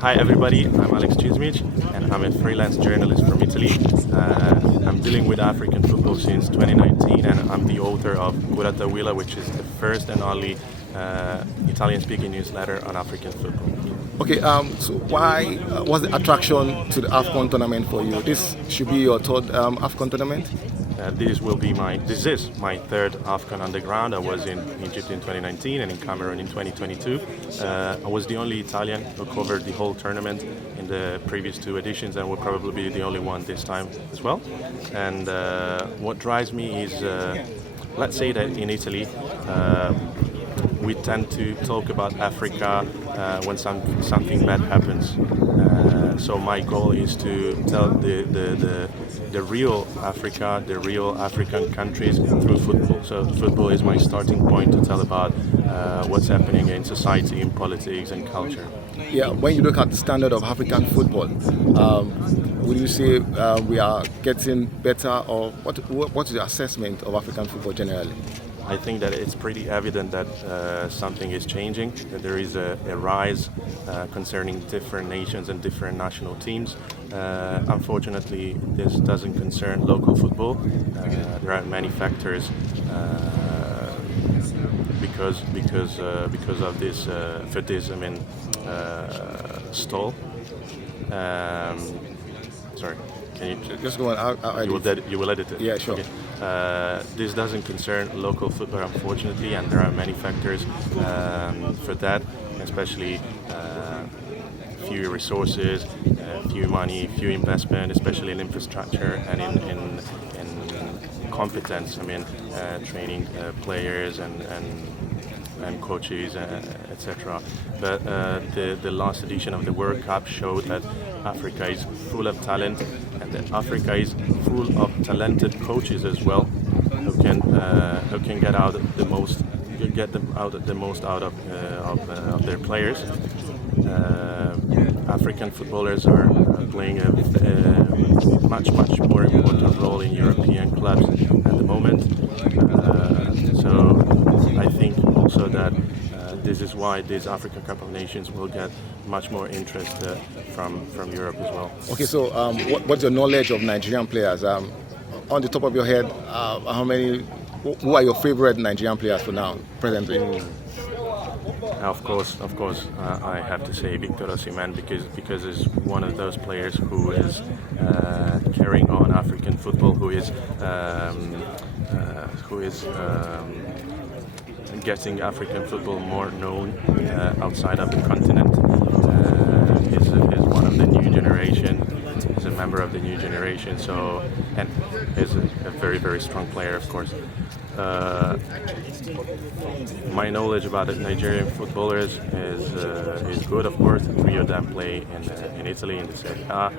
Hi everybody, I'm Alex Cizmic and I'm a freelance journalist from Italy. I'm dealing with African football since 2019 and I'm the author of Curata Willa, which is the first and only Italian-speaking newsletter on African football. Okay, so why what's the attraction to the AFCON tournament for you? This should be your third AFCON tournament? This is my third AFCON on the ground. I was in Egypt in 2019 and in Cameroon in 2022. I was the only Italian who covered the whole tournament in the previous two editions and will probably be the only one this time as well. And what drives me is, let's say that in Italy, we tend to talk about Africa when something bad happens. So my goal is to tell the real Africa, the real African countries through football. So football is my starting point to tell about what's happening in society, in politics and culture. Yeah, when you look at the standard of African football, would you say we are getting better, or what is your assessment of African football generally? I think that it's pretty evident that something is changing, that there is a rise concerning different nations and different national teams. Unfortunately, this doesn't concern local football. There are many factors because of this feuddism and stall. Sorry. Can you just go on? You will edit it. Yeah, sure. Okay. This doesn't concern local football, unfortunately, and there are many factors for that, especially few resources, few money, few investment, especially in infrastructure and in competence. I mean, training players and coaches, etc. But the last edition of the World Cup showed that Africa is full of talent, and that Africa is full of talented coaches as well, who can get the most out of their players. African footballers are playing a much more important role in European clubs at the moment. So I think also that this is why this Africa Cup of Nations will get much more interest from Europe as well. Okay, so what's your knowledge of Nigerian players? On the top of your head, who are your favorite Nigerian players for now, presently? Of course, I have to say Victor Osimhen because he's one of those players who is carrying on African football, who is getting African football more known outside of the continent. He's one of the new generation. He's a member of the new generation. So, and he's a very strong player, of course. My knowledge about the Nigerian footballers is good, of course. Three of them play in Italy in the Serie A.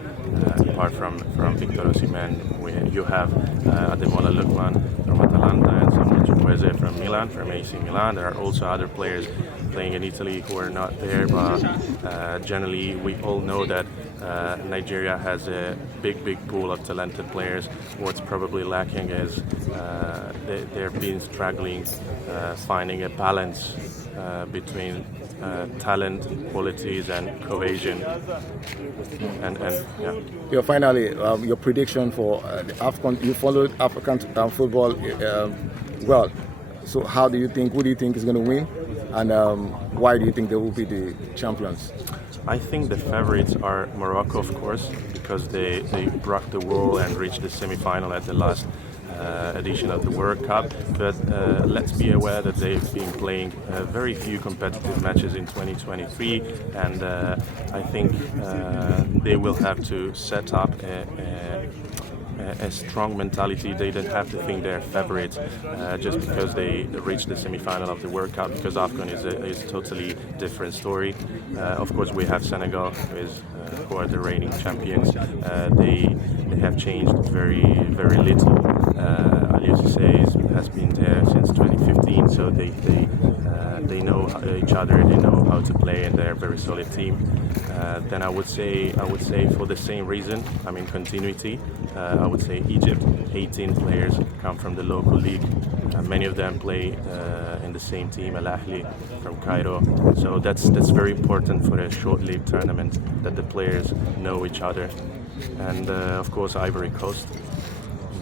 Apart from Victor Osimhen, you have Ademola Lookman from Atalanta and Samuel Chukwueze from Milan, from AC Milan. There are also other players playing in Italy who are not there, but generally we all know that Nigeria has a big pool of talented players. What's probably lacking is they've been struggling finding a balance between talent, qualities, and cohesion. And yeah. Yeah, finally, your prediction for the AFCON. You followed African football well. So who do you think is going to win, and why do you think they will be the champions? I think the favorites are Morocco, of course, because they broke the wall and reached the semi-final at the last edition of the World Cup. But let's be aware that they've been playing very few competitive matches in 2023, and I think they will have to set up a strong mentality. They don't have to think they're favorites just because they reached the semi-final of the World Cup, because AFCON is a totally different story. Of course, we have Senegal, who are the reigning champions. They have changed very little. Aliou Cissé has been there since 2015, so they know each other, they know how to play, and they're a very solid team. Then I would say for the same reason, I mean continuity, I would say Egypt. 18 players come from the local league. Many of them play in the same team, Al Ahly from Cairo. So that's very important for a short-lived tournament, that the players know each other. And of course, Ivory Coast.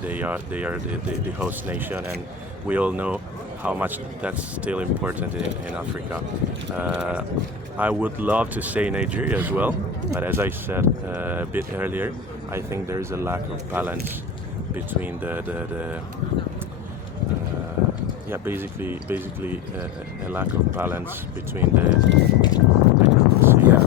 They are the host nation, and we all know how much that's still important in Africa. I would love to say Nigeria as well, but as I said a bit earlier, I think there is a lack of balance between basically a lack of balance between the. Yeah,